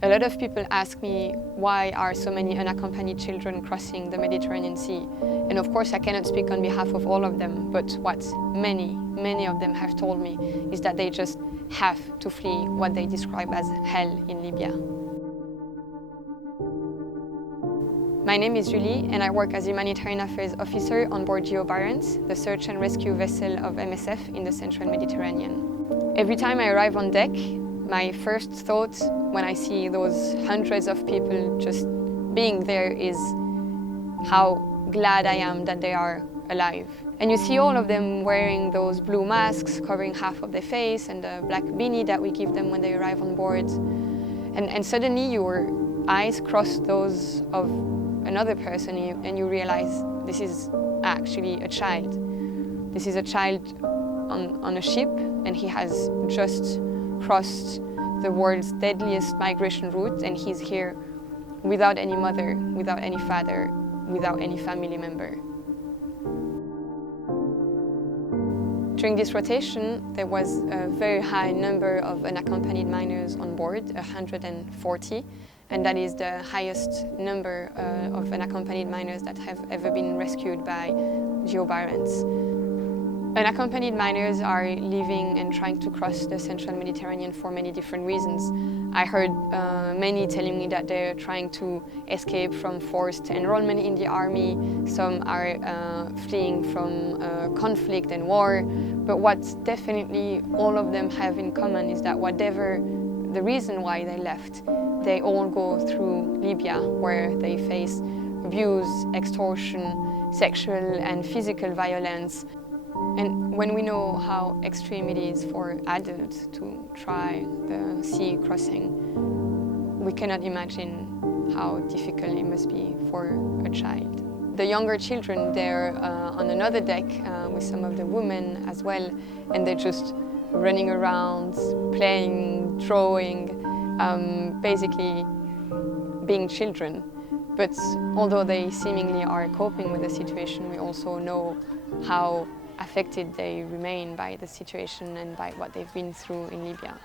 A lot of people ask me why are so many unaccompanied children crossing the Mediterranean Sea. And of course I cannot speak on behalf of all of them, but what many of them have told me is that they just have to flee what they describe as hell in Libya. My name is Julie and I work as Humanitarian Affairs Officer on board Barents, the search and rescue vessel of MSF in the central Mediterranean. Every time I arrive on deck, my first thought when I see those hundreds of people just being there is how glad I am that they are alive. And you see all of them wearing those blue masks covering half of their face and the black beanie that we give them when they arrive on board. And suddenly your eyes cross those of another person and you realize this is actually a child. This is a child on a ship and he has just crossed the world's deadliest migration route and he's here without any mother, without any father, without any family member. During this rotation, there was a very high number of unaccompanied minors on board, 140, and that is the highest number of unaccompanied minors that have ever been rescued by Barents. Unaccompanied minors are living and trying to cross the central Mediterranean for many different reasons. I heard many telling me that they're trying to escape from forced enrollment in the army. Some are fleeing from conflict and war. But what definitely all of them have in common is that whatever the reason why they left, they all go through Libya, where they face abuse, extortion, sexual and physical violence. And when we know how extreme it is for adults to try the sea crossing, we cannot imagine how difficult it must be for a child. The younger children, they're on another deck with some of the women as well, and they're just running around, playing, drawing, basically being children. But although they seemingly are coping with the situation, we also know how affected they remain by the situation and by what they've been through in Libya.